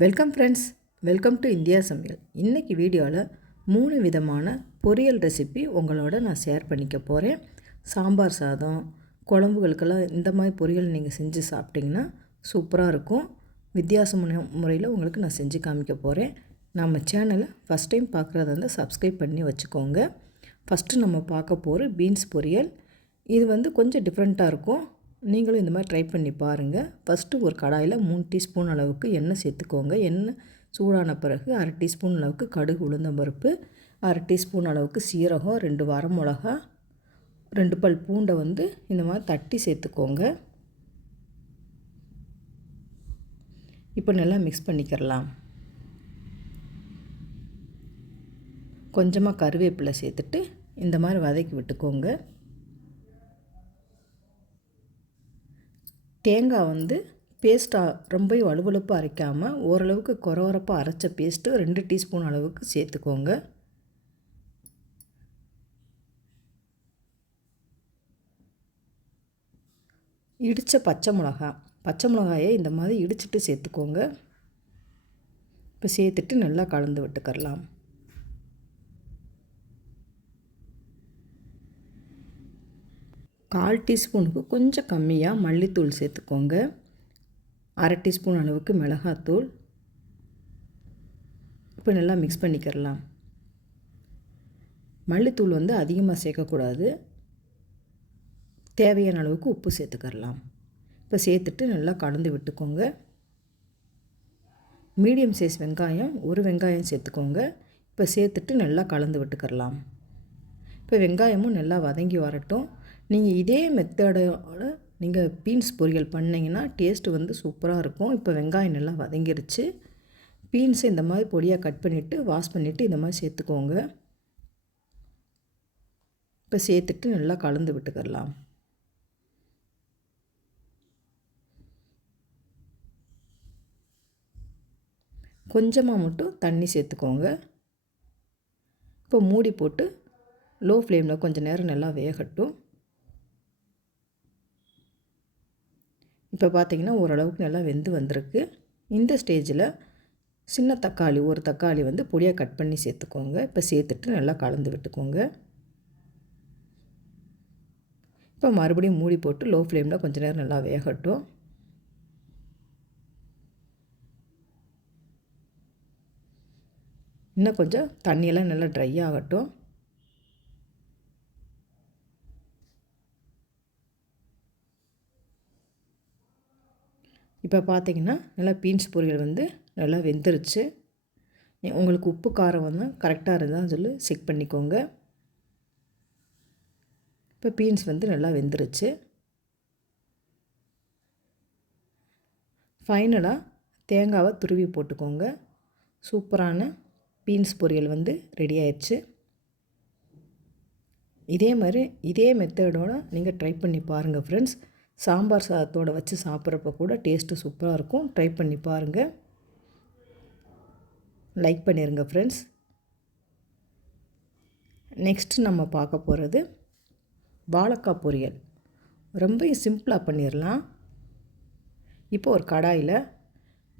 Welcome friends, welcome to India சமையல். இன்றைக்கி வீடியோவில் 3 விதமான பொரியல் ரெசிபி உங்களோட நான் ஷேர் பண்ணிக்க போகிறேன். சாம்பார் சாதம், குழம்புகளுக்கெல்லாம் இந்த மாதிரி பொரியல் நீங்கள் செஞ்சு சாப்பிட்டிங்கன்னா சூப்பராக இருக்கும். வித்தியாசமான முறையில் உங்களுக்கு நான் செஞ்சு காமிக்க போகிறேன். நம்ம சேனலை ஃபஸ்ட் டைம் பார்க்குறதா இருந்தால் சப்ஸ்கிரைப் பண்ணி வச்சுக்கோங்க. ஃபஸ்ட்டு நம்ம பார்க்க போகிற பீன்ஸ் பொரியல். இது கொஞ்சம் டிஃப்ரெண்ட்டாக இருக்கும். நீங்களும் இந்த மாதிரி ட்ரை பண்ணி பாருங்கள். ஃபஸ்ட்டு ஒரு கடாயில் 3 டீஸ்பூன் அளவுக்கு எண்ணெய் சேர்த்துக்கோங்க. எண்ணெய் சூடான பிறகு 1/2 டீஸ்பூன் அளவுக்கு கடுகு உளுந்தம்பருப்பு, 1/2 டீஸ்பூன் அளவுக்கு சீரகம், 2 வரமிளகா, 2 பல் பூண்டை இந்த மாதிரி தட்டி சேர்த்துக்கோங்க. இப்போ நல்லா மிக்ஸ் பண்ணிக்கிறலாம். கொஞ்சமாக கருவேப்பிலை சேர்த்துட்டு இந்த மாதிரி வதக்கி விட்டுக்கோங்க. தேங்காய் பேஸ்ட்டாக ரொம்ப வலுவலுப்பாக அரைக்காமல் ஓரளவுக்கு கொரகொரப்பாக அரைச்ச பேஸ்ட்டு 2 டீஸ்பூன் அளவுக்கு சேர்த்துக்கோங்க. இடித்த பச்சை மிளகாயை இந்த மாதிரி இடிச்சிட்டு சேர்த்துக்கோங்க. இப்போ சேர்த்துட்டு நல்லா கலந்து விட்டுக்கரலாம். கால் டீஸ்பூனுக்கு கொஞ்சம் கம்மியாக மல்லித்தூள் சேர்த்துக்கோங்க. 1/2 டீஸ்பூன் அளவுக்கு மிளகாத்தூள். இப்போ நல்லா மிக்ஸ் பண்ணிக்கிறலாம். மல்லித்தூள் அதிகமாக சேர்க்கக்கூடாது. தேவையான அளவுக்கு உப்பு சேர்த்துக்கரலாம். இப்போ சேர்த்துட்டு நல்லா கலந்து விட்டுக்கோங்க. மீடியம் சைஸ் வெங்காயம், ஒரு வெங்காயம் சேர்த்துக்கோங்க. இப்போ சேர்த்துட்டு நல்லா கலந்து விட்டுக்கரலாம். இப்போ வெங்காயமும் நல்லா வதங்கி வரட்டும். நீங்கள் இதே மெத்தடோட நீங்கள் பீன்ஸ் பொரியல் பண்ணிங்கன்னா டேஸ்ட்டு சூப்பராக இருக்கும். இப்போ வெங்காயம் நல்லா வதங்கிருச்சு. பீன்ஸை இந்த மாதிரி பொடியாக கட் பண்ணிவிட்டு வாஷ் பண்ணிவிட்டு இந்த மாதிரி சேர்த்துக்கோங்க. இப்போ சேர்த்துட்டு நல்லா கலந்து விட்டுக்கரலாம். கொஞ்சமாக மட்டும் தண்ணி சேர்த்துக்கோங்க. இப்போ மூடி போட்டு லோ ஃப்ளேமில் கொஞ்சம் நேரம் நல்லா வேகட்டும். இப்போ பார்த்திங்கன்னா ஓரளவுக்கு நல்லா வெந்து வந்திருக்கு. இந்த ஸ்டேஜில் சின்ன தக்காளி, ஒரு தக்காளி பொடியாக கட் பண்ணி சேர்த்துக்கோங்க. இப்போ சேர்த்துட்டு நல்லா கலந்து விட்டுக்கோங்க. இப்போ மறுபடியும் மூடி போட்டு லோ ஃப்ளேமில் கொஞ்சம் நேரம் நல்லா வேகட்டும். இன்னும் கொஞ்சம் தண்ணியெல்லாம் நல்லா ட்ரை ஆகட்டும். இப்போ பார்த்திங்கன்னா நல்லா பீன்ஸ் பொரியல் நல்லா வெந்துருச்சு. உங்களுக்கு உப்பு காரம் கரெக்டாக இருந்தால் சொல்லி செக் பண்ணிக்கோங்க. இப்போ பீன்ஸ் நல்லா வெந்துருச்சு. ஃபைனலாக தேங்காவை துருவி போட்டுக்கோங்க. சூப்பரான பீன்ஸ் பொரியல் ரெடி ஆயிடுச்சு. இதே மெத்தடோடு நீங்கள் ட்ரை பண்ணி பாருங்கள் ஃப்ரெண்ட்ஸ். சாம்பார் சாதத்தோடு வச்சு சாப்பிட்றப்ப கூட டேஸ்ட்டு சூப்பராக இருக்கும். ட்ரை பண்ணி பாருங்கள். லைக் பண்ணிடுங்க ஃப்ரெண்ட்ஸ். நெக்ஸ்ட்டு நம்ம பார்க்க போகிறது வாழைக்காய் பொரியல். ரொம்ப சிம்பிளாக பண்ணிடலாம். இப்போ ஒரு கடாயில்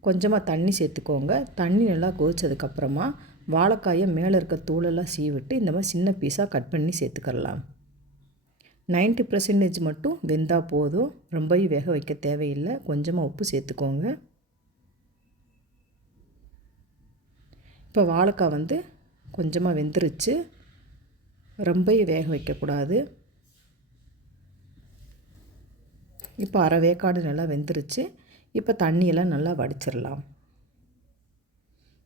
கொஞ்சமாக தண்ணி சேர்த்துக்கோங்க. தண்ணி நல்லா கொதிச்சதுக்கப்புறமா வாழைக்காயை மேலே இருக்க தூளெல்லாம் சீவிட்டு இந்த மாதிரி சின்ன பீஸாக கட் பண்ணி சேர்த்துக்கலாம். 90% மட்டும் வெந்தால் போதும். ரொம்பவும் வேக வைக்க தேவையில்லை. கொஞ்சமாக உப்பு சேர்த்துக்கோங்க. இப்போ வாழைக்காய் கொஞ்சமாக வெந்துருச்சு. ரொம்பவும் வேக வைக்கக்கூடாது. இப்போ அரை வேக்காடு நல்லா வெந்துருச்சு. இப்போ தண்ணியெல்லாம் நல்லா வடிச்சிடலாம்.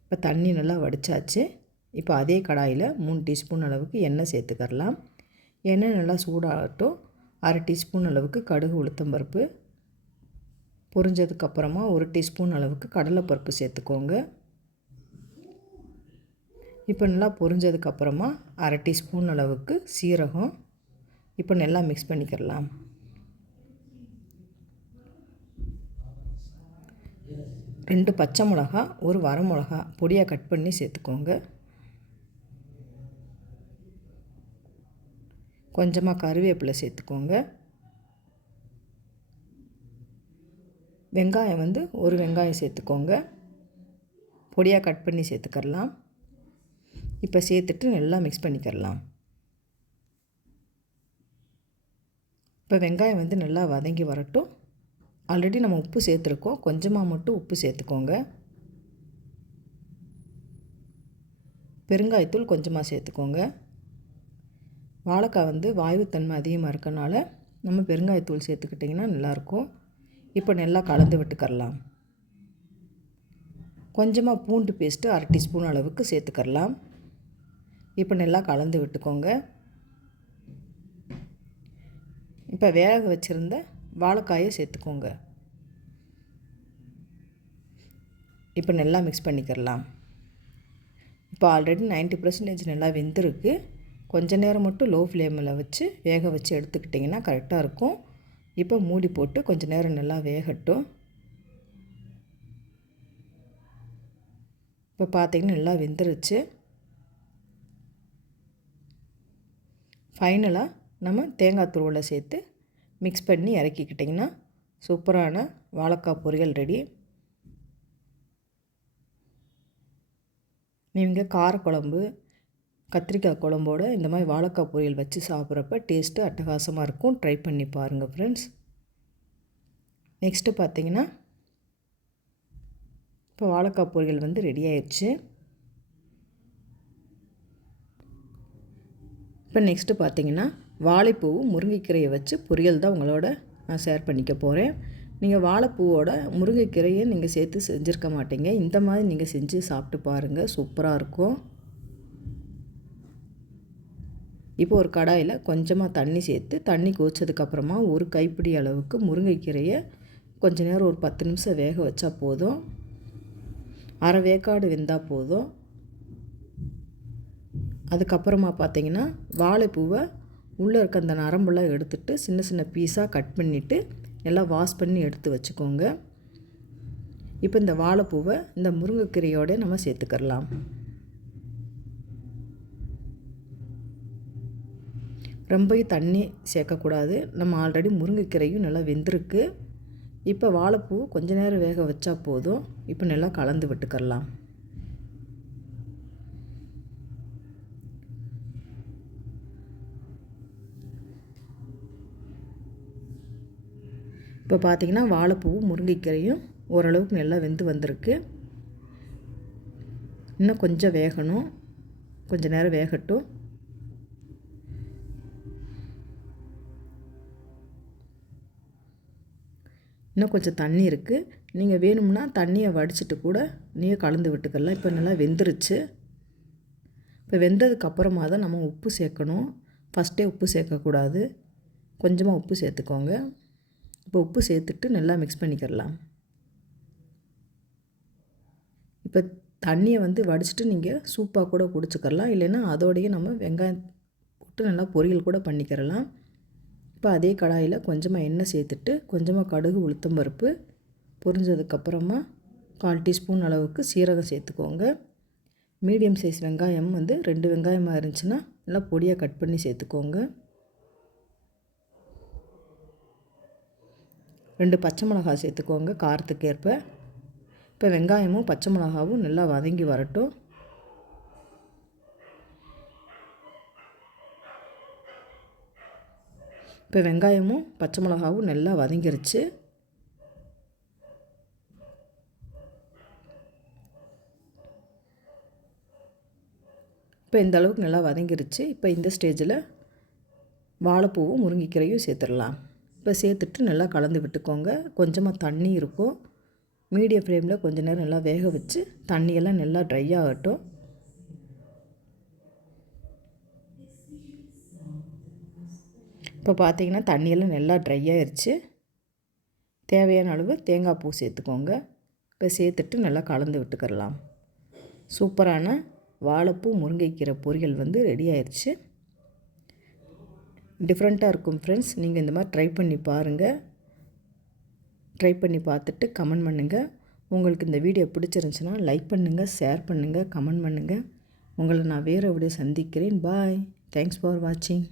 இப்போ தண்ணி நல்லா வடித்தாச்சு. இப்போ அதே கடாயில் 3 டீஸ்பூன் அளவுக்கு எண்ணெய் சேர்த்துக்கரலாம். எண்ணெய் நல்லா சூடாகட்டும். 1/2 டீஸ்பூன் அளவுக்கு கடுகு உளுத்தம்பருப்பு, பொரிஞ்சதுக்கப்புறமா 1 டீஸ்பூன் அளவுக்கு கடலைப்பருப்பு சேர்த்துக்கோங்க. இப்போ நல்லா பொரிஞ்சதுக்கப்புறமா 1/2 டீஸ்பூன் அளவுக்கு சீரகம். இப்போ நல்லா மிக்ஸ் பண்ணிக்கிறலாம். ரெண்டு பச்சை மிளகா, ஒரு வரமிளகா பொடியாக கட் பண்ணி சேர்த்துக்கோங்க. கொஞ்சமாக கருவேப்பிலை சேர்த்துக்கோங்க. வெங்காயம் ஒரு வெங்காயம் சேர்த்துக்கோங்க. பொடியாக கட் பண்ணி சேர்த்துக்கலாம். இப்போ சேர்த்துட்டு நல்லா மிக்ஸ் பண்ணிக்கலாம். இப்போ வெங்காயம் வந்து நல்லா வதங்கி வரட்டும். ஆல்ரெடி நம்ம உப்பு சேர்த்துருக்கோம், கொஞ்சமாக மட்டும் உப்பு சேர்த்துக்கோங்க. பெருங்காயத்தூள் கொஞ்சமாக சேர்த்துக்கோங்க. வாழைக்காய் வந்து வாயுத்தன்மை அதிகமாக இருக்கனால நம்ம பெருங்காயத்தூள் சேர்த்துக்கிட்டிங்கன்னா நல்லாயிருக்கும். இப்போ நல்லா கலந்து விட்டுக்கரலாம். கொஞ்சமாக பூண்டு பேஸ்ட்டு 1/2 டீஸ்பூன் அளவுக்கு சேர்த்துக்கரலாம். இப்போ நல்லா கலந்து விட்டுக்கோங்க. இப்போ வேக வச்சுருந்த வாழைக்காயை சேர்த்துக்கோங்க. இப்போ நல்லா மிக்ஸ் பண்ணிக்கிறலாம். இப்போ ஆல்ரெடி 90% நல்லா வெந்திருக்கு. கொஞ்ச நேரம் மட்டும் லோ ஃப்ளேமில் வச்சு வேக வச்சு எடுத்துக்கிட்டிங்கன்னா கரெக்டாக இருக்கும். இப்போ மூடி போட்டு கொஞ்சம் நேரம் நல்லா வேகட்டும். இப்போ பார்த்திங்கன்னா நல்லா வெந்துருச்சு. ஃபைனலாக நம்ம தேங்காய் துருவலை சேர்த்து மிக்ஸ் பண்ணி இறக்கிக்கிட்டிங்கன்னா சூப்பரான வாழைக்காய் பொரியல் ரெடி. நீங்கள் காரக்குழம்பு, கத்திரிக்காய் குழம்போட இந்த மாதிரி வாழைக்காய் பொரியல் வச்சு சாப்பிட்றப்ப டேஸ்ட்டு அட்டகாசமாக இருக்கும். ட்ரை பண்ணி பாருங்கள் ஃப்ரெண்ட்ஸ். நெக்ஸ்ட்டு பார்த்திங்கன்னா இப்போ வாழைக்காய் பொரியல் வந்து ரெடி ஆயிடுச்சு. இப்போ நெக்ஸ்ட்டு பார்த்திங்கன்னா வாழைப்பூவும் முருங்கைக்கீரையை வச்சு பொரியல் தான் உங்களோட நான் ஷேர் பண்ணிக்க போகிறேன். நீங்கள் வாழைப்பூவோட முருங்கைக்கீரையை நீங்கள் சேர்த்து செஞ்சுருக்க மாட்டீங்க. இந்த மாதிரி நீங்கள் செஞ்சு சாப்பிட்டு பாருங்கள், சூப்பராக இருக்கும். இப்போ ஒரு கடாயில் கொஞ்சமாக தண்ணி சேர்த்து தண்ணி கொதிச்சதுக்கப்புறமா ஒரு கைப்பிடி அளவுக்கு முருங்கைக்கீரையை கொஞ்ச நேரம் ஒரு 10 நிமிஷம் வேக வச்சா போதும். அரை வேக்காடு வெந்தால் போதும். அதுக்கப்புறமா பார்த்திங்கன்னா வாழைப்பூவை உள்ளே இருக்க அந்த நரம்பெல்லாம் எடுத்துகிட்டு சின்ன சின்ன பீஸாக கட் பண்ணிவிட்டு எல்லாம் வாஷ் பண்ணி எடுத்து வச்சுக்கோங்க. இப்போ இந்த வாழைப்பூவை இந்த முருங்கைக்கீரையோடு நம்ம சேர்த்துக்கலாம். ரொம்பவும் தண்ணி சேர்க்கக்கூடாது. நம்ம ஆல்ரெடி முருங்கைக்கீரையும் நல்லா வெந்திருக்கு. இப்போ வாழைப்பூ கொஞ்ச நேரம் வேக வச்சா போதும். இப்போ நல்லா கலந்து விட்டுக்கலாம். இப்போ பார்த்திங்கன்னா வாழைப்பூவும் முருங்கைக்கீரையும் ஓரளவுக்கு நல்லா வெந்து வந்திருக்கு. இன்னும் கொஞ்சம் வேகணும், கொஞ்சம் நேரம் வேகட்டும். இன்னும் கொஞ்சம் தண்ணி இருக்குது. நீங்கள் வேணும்னா தண்ணியை வடிச்சிட்டு கூட நீங்கள் கலந்து விட்டுக்கலாம். இப்போ நல்லா வெந்துருச்சு. இப்போ வெந்ததுக்கப்புறமா தான் நம்ம உப்பு சேர்க்கணும். ஃபஸ்ட்டே உப்பு சேர்க்கக்கூடாது. கொஞ்சமாக உப்பு சேர்த்துக்கோங்க. இப்போ உப்பு சேர்த்துட்டு நல்லா மிக்ஸ் பண்ணிக்கிறலாம். இப்போ தண்ணியை வந்து வடிச்சிட்டு நீங்கள் சூப்பாக கூட குடிச்சிக்கிறலாம். இல்லைன்னா அதோடையே நம்ம வெங்காயம் போட்டு நல்லா பொரியல் கூட பண்ணிக்கிறலாம். இப்போ அதே கடாயில் கொஞ்சமாக எண்ணெய் சேர்த்துட்டு கொஞ்சமாக கடுகு, உளுத்தம் பருப்பு பொரிஞ்சதுக்கப்புறமா 1/4 டீஸ்பூன் அளவுக்கு சீரகம் சேர்த்துக்கோங்க. மீடியம் சைஸ் வெங்காயம் வந்து 2 வெங்காயமாக இருந்துச்சுன்னா நல்லா பொடியாக கட் பண்ணி சேர்த்துக்கோங்க. 2 பச்சை மிளகாய் சேர்த்துக்கோங்க காரத்துக்கு ஏற்ப. இப்போ வெங்காயமும் பச்சை மிளகாவும் நல்லா வதங்கி வரட்டும். இப்போ வெங்காயமும் பச்சை மிளகாவும் நல்லா வதங்கிருச்சு. இப்போ இந்த அளவுக்கு நல்லா வதங்கிருச்சு. இப்போ இந்த ஸ்டேஜில் வாழைப்பூவும் முருங்கைக்கீரையும் சேர்த்துடலாம். இப்போ சேர்த்துட்டு நல்லா கலந்து விட்டுக்கோங்க. கொஞ்சமாக தண்ணி இருக்கும். மீடியம் ஃப்ளேமில் கொஞ்சம் நேரம் நல்லா வேக வச்சு தண்ணியெல்லாம் நல்லா ட்ரை ஆகட்டும். இப்போ பார்த்திங்கன்னா தண்ணியெல்லாம் நல்லா ட்ரை ஆயிடுச்சு. தேவையான அளவு தேங்காய் பூ சேர்த்துக்கோங்க. இப்போ சேர்த்துட்டு நல்லா கலந்து விட்டுக்கிறலாம். சூப்பரான வாழைப்பூ முருங்கைக்கீரை பொரியல் வந்து ரெடி ஆயிடுச்சு. டிஃப்ரெண்ட்டாக இருக்கும் ஃப்ரெண்ட்ஸ். நீங்கள் இந்த மாதிரி ட்ரை பண்ணி பாருங்கள். ட்ரை பண்ணி பார்த்துட்டு கமெண்ட் பண்ணுங்கள். உங்களுக்கு இந்த வீடியோ பிடிச்சிருந்துச்சுன்னா லைக் பண்ணுங்கள், ஷேர் பண்ணுங்கள், கமெண்ட் பண்ணுங்கள். உங்களை நான் வேறு வீடியோ சந்திக்கிறேன். பாய். தேங்க்ஸ் ஃபார் வாட்சிங்.